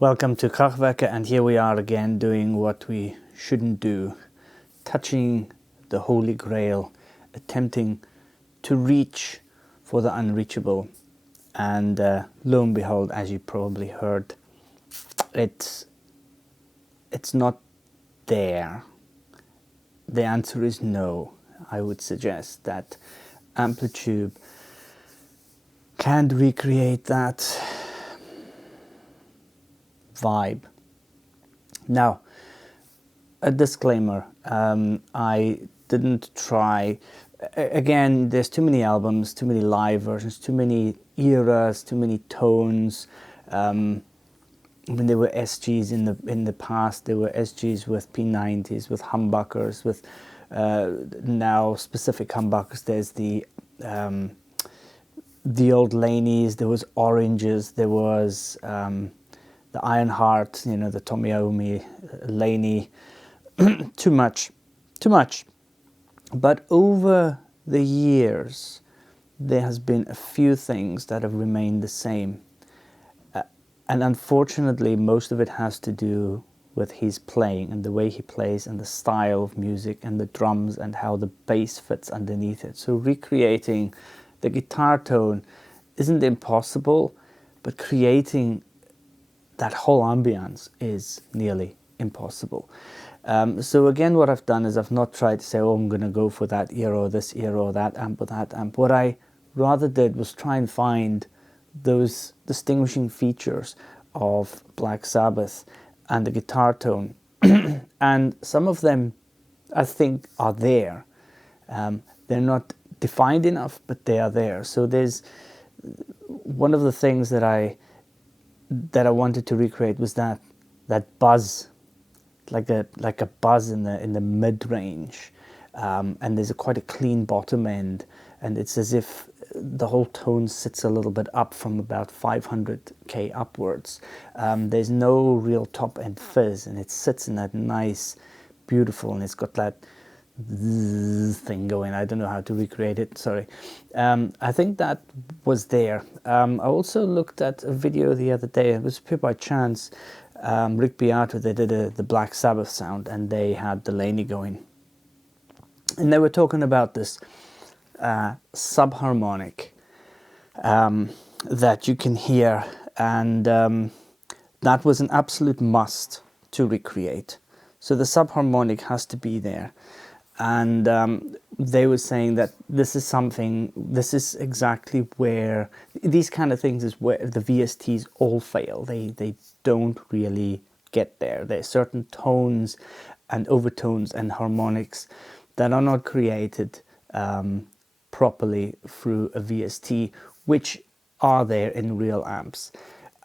Welcome to Krachtwerke, and here we are again doing what we shouldn't do, touching the Holy Grail, attempting to reach for the unreachable. And lo and behold, as you probably heard, it's not there. The answer is no. I would suggest that Amplitube can't recreate that vibe. Now, a disclaimer, I didn't try, again, there's too many albums, too many live versions, too many eras, too many tones. When there were SGs in the past, there were SGs with P90s, with humbuckers, with now specific humbuckers. There's the old Laneys, there was Oranges, there was the Ironheart, you know, the Iommi, Laney. Too much. But over the years, there has been a few things that have remained the same. And unfortunately, most of it has to do with his playing and the way he plays and the style of music and the drums and how the bass fits underneath it. So recreating the guitar tone isn't impossible, but creating that whole ambience is nearly impossible. So again, what I've done is I've not tried to say, oh, I'm going to go for that era or this era or that amp or that amp. What I rather did was try and find those distinguishing features of Black Sabbath and the guitar tone. And some of them, I think, are there. They're not defined enough, but they are there. So there's one of the things that I wanted to recreate was that buzz, like a buzz in the mid range, and there's quite a clean bottom end, and it's as if the whole tone sits a little bit up from about 500k upwards. There's no real top end fizz, and it sits in that nice, beautiful, and it's got that thing going. I don't know how to recreate it, sorry. I think that was there. I also looked at a video the other day. It was pure by chance. Rick Beato, they did the Black Sabbath sound, and they had the Laney going, and they were talking about this subharmonic that you can hear, and that was an absolute must to recreate. So the subharmonic has to be there. And they were saying that this is exactly where, these kind of things is where the VSTs all fail. They don't really get there. There are certain tones and overtones and harmonics that are not created properly through a VST, which are there in real amps.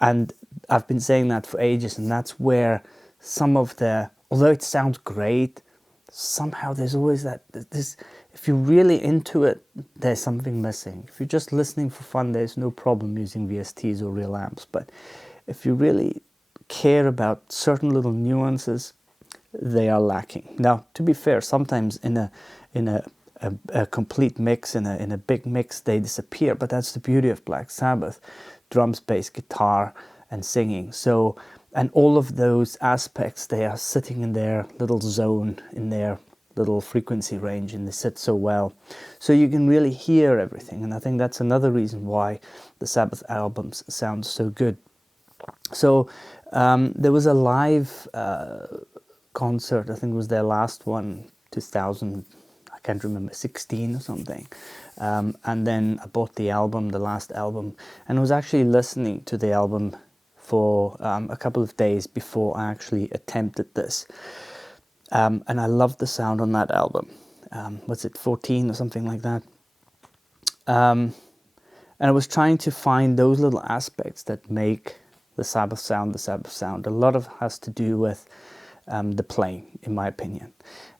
And I've been saying that for ages, and that's where some of the, although it sounds great, somehow there's always this, if you're really into it, there's something missing. If you're just listening for fun, there's no problem using VSTs or real amps. But if you really care about certain little nuances, they are lacking. Now, to be fair, sometimes in a complete mix, in a big mix, they disappear. But that's the beauty of Black Sabbath: drums, bass, guitar, and singing. So, and all of those aspects, they are sitting in their little zone, in their little frequency range, and they sit so well. So you can really hear everything. And I think that's another reason why the Sabbath albums sound so good. So there was a live concert, I think it was their last one, 2000, I can't remember, 16 or something. And then I bought the album, the last album, and I was actually listening to the album for a couple of days before I actually attempted this. And I loved the sound on that album. Was it 14 or something like that? And I was trying to find those little aspects that make the Sabbath sound the Sabbath sound. A lot of it has to do with the playing, in my opinion.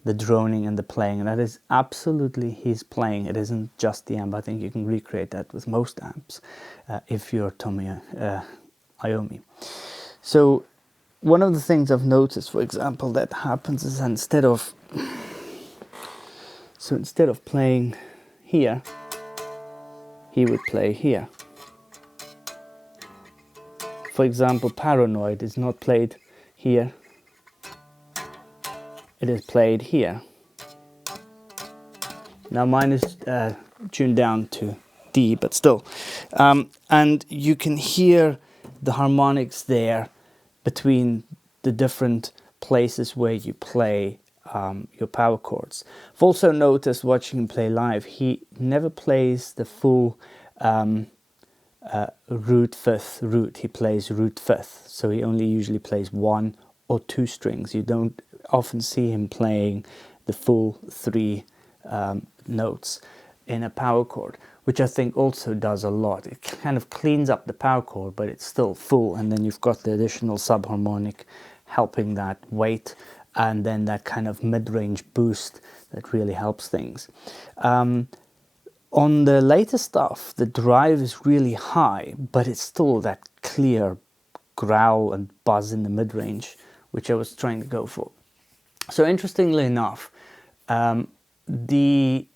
The droning and the playing, and that is absolutely his playing. It isn't just the amp. I think you can recreate that with most amps if you're Iommi. So one of the things I've noticed, for example, that happens is instead of playing here, he would play here. for example, Paranoid is not played here. It is played here. Now mine is tuned down to D, but still. And you can hear the harmonics there between the different places where you play your power chords. I've also noticed watching him play live, he never plays the full root fifth root. He plays root fifth, so he only usually plays 1 or 2 strings. You don't often see him playing the full 3 notes in a power chord, which I think also does a lot. It kind of cleans up the power chord, but it's still full, and then you've got the additional subharmonic helping that weight, and then that kind of mid-range boost that really helps things. On the later stuff, the drive is really high, but it's still that clear growl and buzz in the mid-range, which I was trying to go for. So interestingly enough, the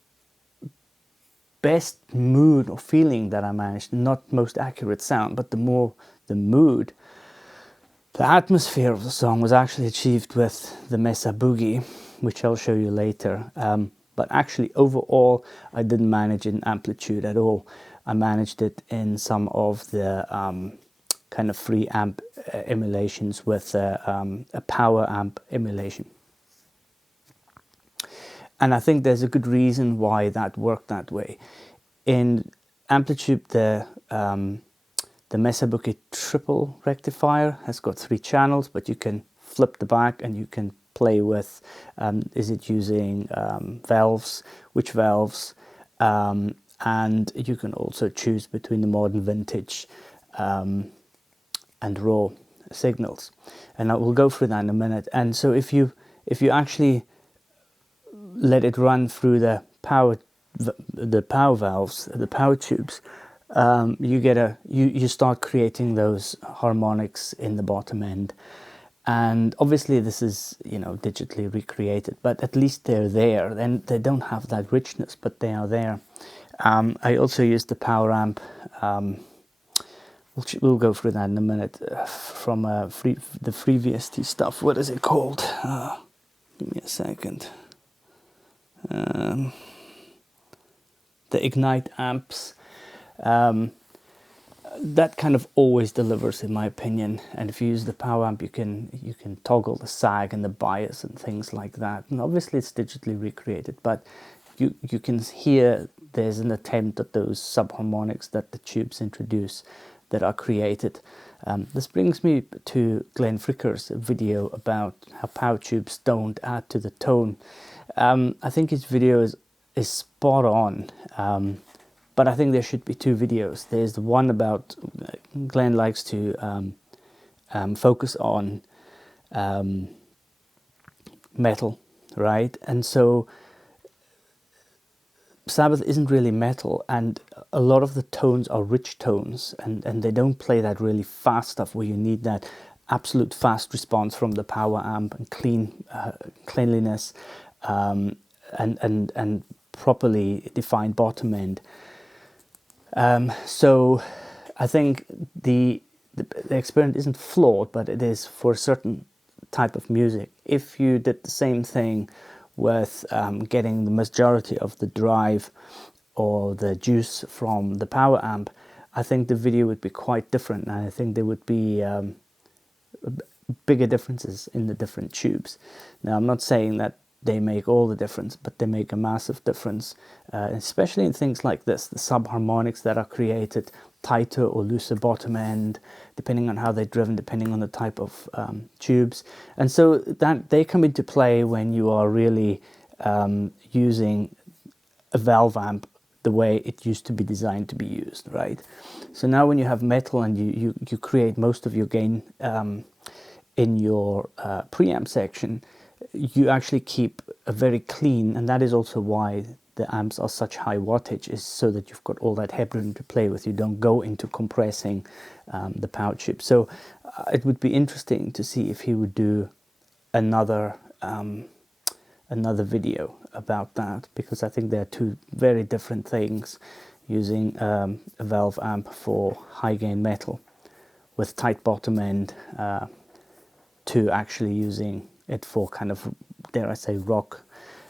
best mood or feeling that I managed, not most accurate sound, but the mood, the atmosphere of the song was actually achieved with the Mesa Boogie, which I'll show you later. But actually, overall, I didn't manage in Amplitude at all. I managed it in some of the kind of free amp emulations with a power amp emulation. And I think there's a good reason why that worked that way. In Amplitube, the Mesa Boogie triple rectifier has got 3 channels, but you can flip the back and you can play with, is it using valves, which valves, and you can also choose between the modern, vintage, and raw signals. And I will go through that in a minute. And so if you actually let it run through the power valves, the power tubes, you start creating those harmonics in the bottom end. And obviously this is, you know, digitally recreated, but at least they're there. Then they don't have that richness, but they are there. I also used the power amp. We'll go through that in a minute. From the FreeVST stuff. What is it called? Give me a second. The Ignite amps. That kind of always delivers, in my opinion. And if you use the power amp, you can toggle the sag and the bias and things like that. And obviously it's digitally recreated, but you can hear there's an attempt at those subharmonics that the tubes introduce that are created. This brings me to Glenn Fricker's video about how power tubes don't add to the tone. I think his video is spot on. But I think there should be 2 videos. There's the one about Glenn likes to focus on metal, right? And so Sabbath isn't really metal, and a lot of the tones are rich tones, and they don't play that really fast stuff where you need that absolute fast response from the power amp and cleanliness and properly defined bottom end. So I think the experiment isn't flawed, but it is for a certain type of music. If you did the same thing with getting the majority of the drive or the juice from the power amp, I think the video would be quite different, and I think there would be bigger differences in the different tubes. Now, I'm not saying that they make all the difference, but they make a massive difference, especially in things like this, the subharmonics that are created, tighter or looser bottom end, depending on how they're driven, depending on the type of tubes. And so that they come into play when you are really using a valve amp the way it used to be designed to be used, right? So now when you have metal and you create most of your gain in your preamp section, you actually keep a very clean, and that is also why the amps are such high wattage, is so that you've got all that headroom to play with. You don't go into compressing the power tube. So it would be interesting to see if he would do another video about that, because I think they're 2 very different things, using a valve amp for high gain metal with tight bottom end to actually using it for kind of, dare I say, rock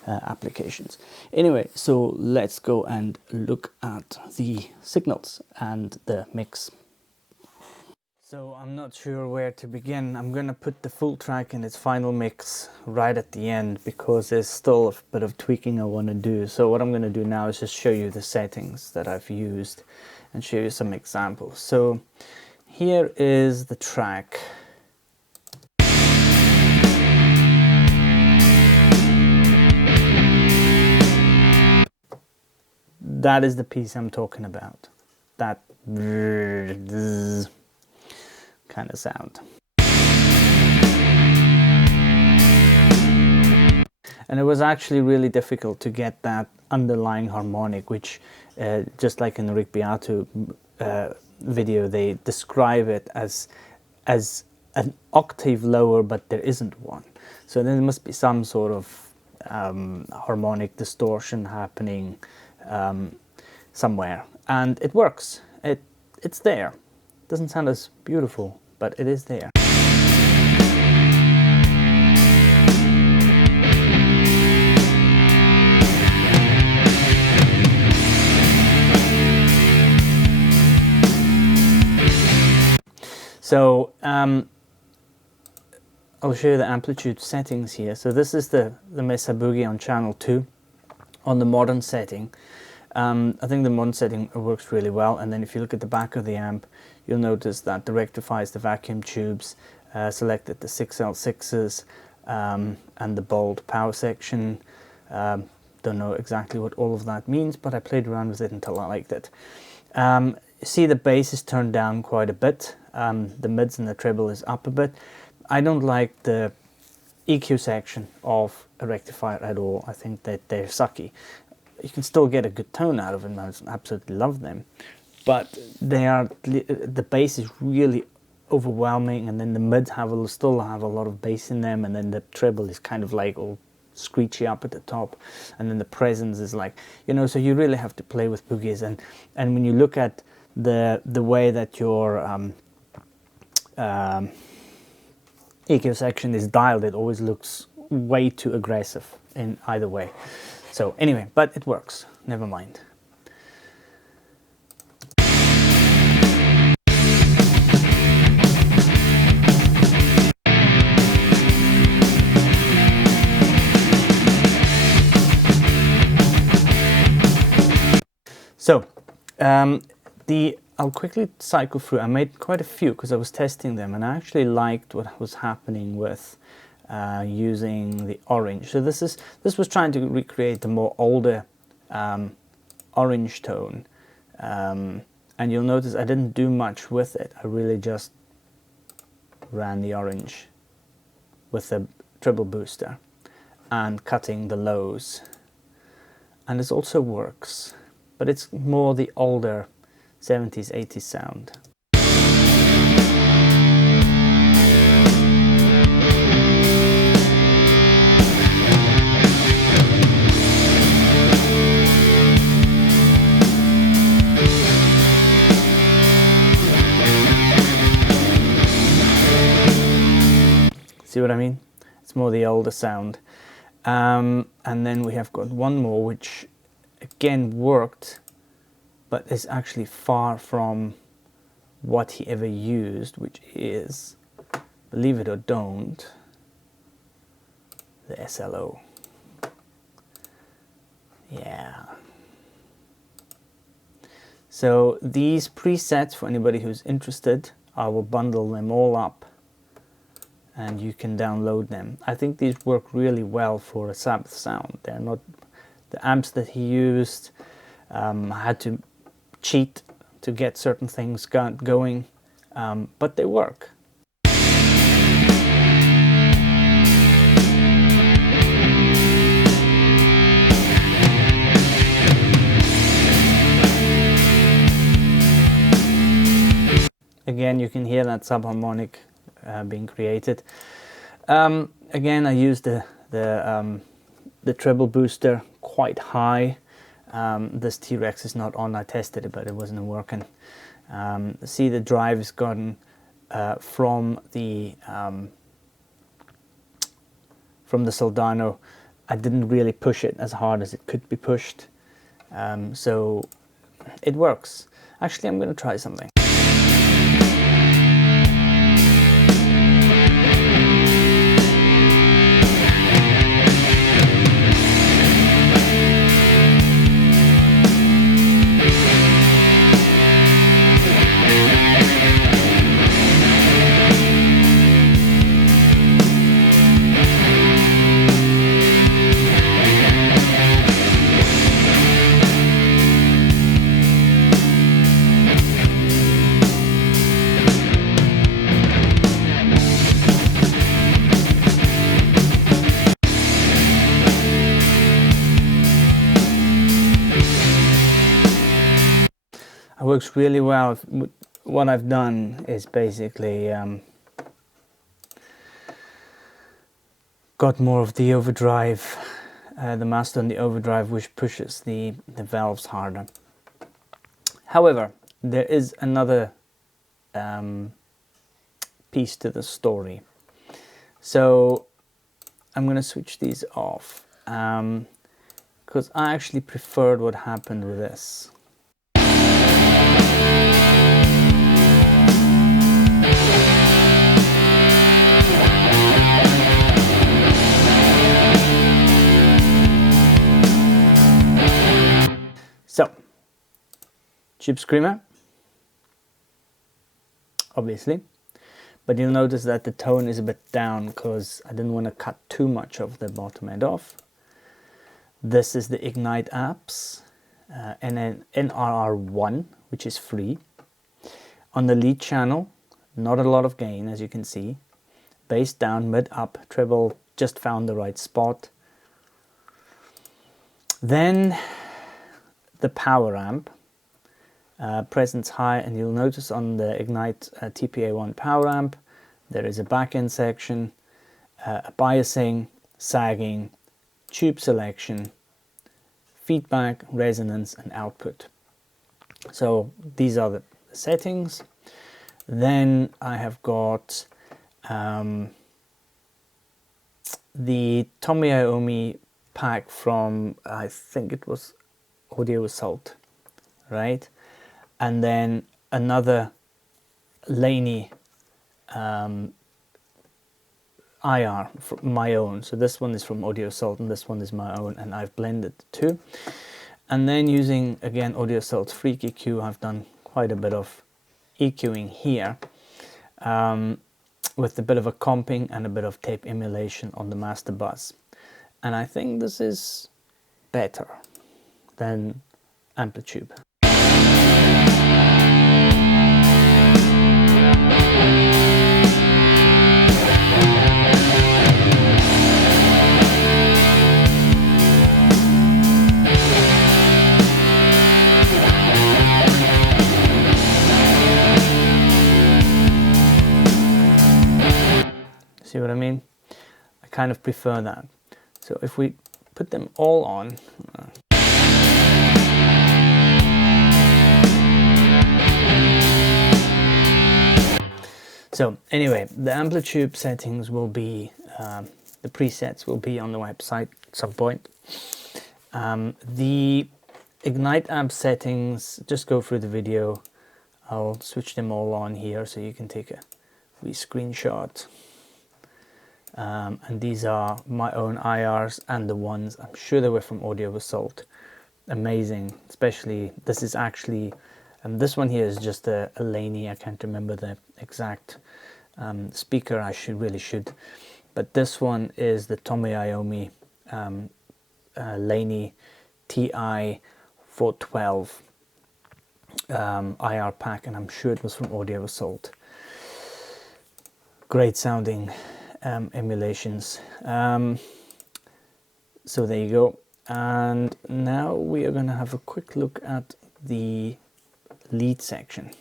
applications. Anyway, so let's go and look at the signals and the mix. So I'm not sure where to begin. I'm going to put the full track in its final mix right at the end because there's still a bit of tweaking I want to do. So what I'm going to do now is just show you the settings that I've used and show you some examples. So here is the track. That is the piece I'm talking about. That kind of sound. And it was actually really difficult to get that underlying harmonic, which just like in the Rick Beato video, they describe it as an octave lower, but there isn't one. So there must be some sort of harmonic distortion happening somewhere, and it works. It's there. Doesn't sound as beautiful, but it is there. So I'll show you the amplitude settings here. So this is the Mesa Boogie on channel 2 on the modern setting. I think the modern setting works really well, and then if you look at the back of the amp, you'll notice that the rectifier is the vacuum tubes, selected the 6L6s and the bold power section. Don't know exactly what all of that means, but I played around with it until I liked it. See, the bass is turned down quite a bit, the mids and the treble is up a bit. I don't like the EQ section of a rectifier at all. I think that they're sucky. You can still get a good tone out of them. I absolutely love them, but the bass is really overwhelming, and then the mids still have a lot of bass in them, and then the treble is kind of like all screechy up at the top, and then the presence is like, you know, so you really have to play with boogies, and when you look at the way that your EQ section is dialed, it always looks way too aggressive in either way. So anyway, but it works, never mind. So I'll quickly cycle through. I made quite a few because I was testing them, and I actually liked what was happening with using the orange. So this was trying to recreate the more older orange tone, and you'll notice I didn't do much with it. I really just ran the orange with the treble booster and cutting the lows, and this also works, but it's more the older 70s, 80s sound. See what I mean? It's more the older sound. And then we have got one more which again worked, but is actually far from what he ever used, which is, believe it or don't, the SLO. Yeah. So these presets, for anybody who's interested, I will bundle them all up and you can download them. I think these work really well for a Sabbath sound. They're not the amps that he used. I had to cheat to get certain things going, but they work. Again, you can hear that subharmonic being created. Again, I used the treble booster quite high. This T-Rex is not on. I tested it, but it wasn't working. See, the drive has gotten from the Soldano. I didn't really push it as hard as it could be pushed, so it works. Actually, I'm going to try something. It works really well. What I've done is basically got more of the overdrive, the master on the overdrive, which pushes the valves harder. However, there is another piece to the story. So I'm going to switch these off because I actually preferred what happened with this. So, Tube Screamer, obviously, but you'll notice that the tone is a bit down because I didn't want to cut too much of the bottom end off. This is the Ignite Apps, and then NRR1, which is free. On the lead channel, not a lot of gain, as you can see. Bass down, mid up, treble, just found the right spot. Then the power amp, presence high, and you'll notice on the Ignite TPA1 power amp, there is a back end section, a biasing, sagging, tube selection, feedback, resonance, and output. So these are the settings. Then I have got the Tommy Iommi pack from, I think it was Audio Assault, right? And then another Laney IR, my own. So this one is from Audio Assault and this one is my own, and I've blended the two. And then using, again, Audio Assault's Freak EQ, I've done quite a bit of EQing here with a bit of a comping and a bit of tape emulation on the master bus. And I think this is better than Amplitube. See what I mean? I kind of prefer that. So if we put them all on, so anyway, the Amplitube settings will be, the presets will be on the website at some point. The Ignite amp settings, just go through the video. I'll switch them all on here so you can take a wee screenshot. And these are my own IRs and the ones, I'm sure they were from Audio Assault. Amazing, especially, this is actually, this one here is just a Laney, I can't remember the exact speaker, I really should. But this one is the Tommy Iommi Laney TI 412 IR pack, and I'm sure it was from Audio Assault. Great sounding emulations. So there you go. And now we are going to have a quick look at the lead section.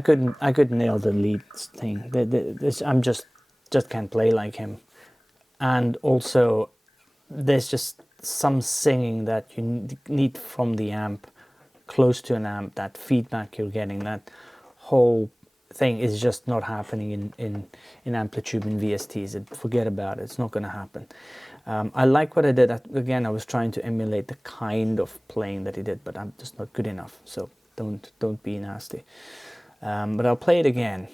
I couldn't nail the lead thing. I'm just can't play like him. And also, there's just some singing that you need from the amp, close to an amp. That feedback you're getting, that whole thing is just not happening in Amplitube and VSTs. Forget about it. It's not going to happen. I like what I did. Again, I was trying to emulate the kind of playing that he did, but I'm just not good enough. So don't be nasty. But I'll play it again.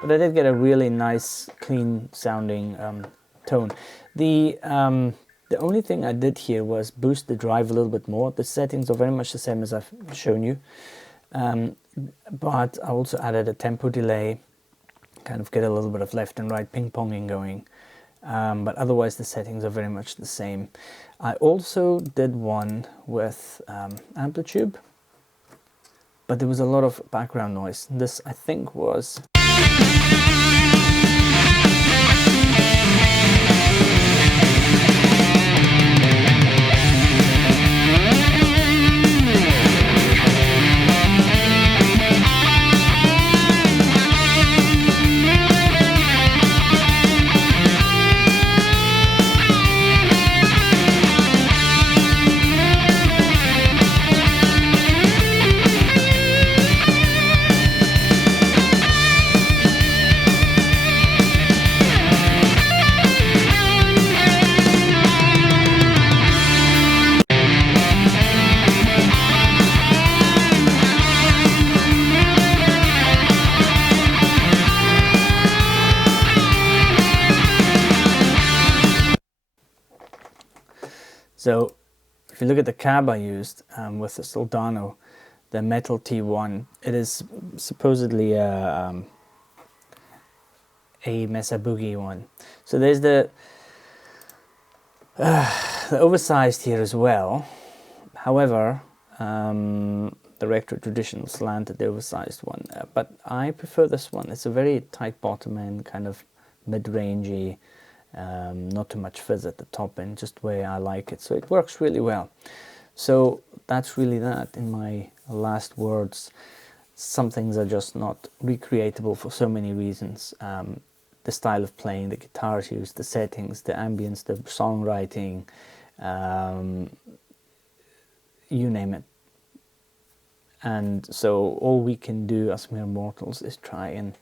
But I did get a really nice, clean sounding tone. The only thing I did here was boost the drive a little bit more. The settings are very much the same as I've shown you. But I also added a tempo delay, kind of get a little bit of left and right ping-ponging going. But otherwise the settings are very much the same. I also did one with Amplitube, but there was a lot of background noise. This, I think, was... So if you look at the cab I used with the Soldano, the metal T1, it is supposedly a Mesa Boogie one. So there's the oversized here as well. However, the retro traditional slanted, the oversized one. But I prefer this one. It's a very tight bottom end, kind of mid-rangey. Not too much fizz at the top end, just the way I like it. So it works really well. So that's really that. In my last words, some things are just not recreatable for so many reasons. The style of playing, the guitars used, the settings, the ambience, the songwriting, you name it. And so all we can do as mere mortals is try and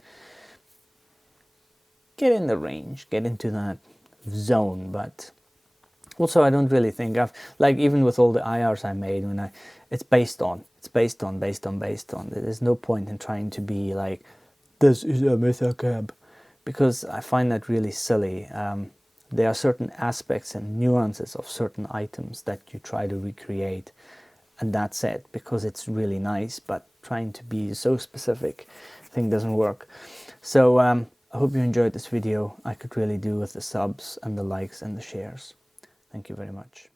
get in the range, get into that zone. But also I don't really think I've, like, even with all the IRs I made, when it's based on. There's no point in trying to be like, this is a Mesa cab, because I find that really silly. There are certain aspects and nuances of certain items that you try to recreate, and that's it, because it's really nice, but trying to be so specific, I think doesn't work. So I hope you enjoyed this video. I could really do with the subs and the likes and the shares. Thank you very much.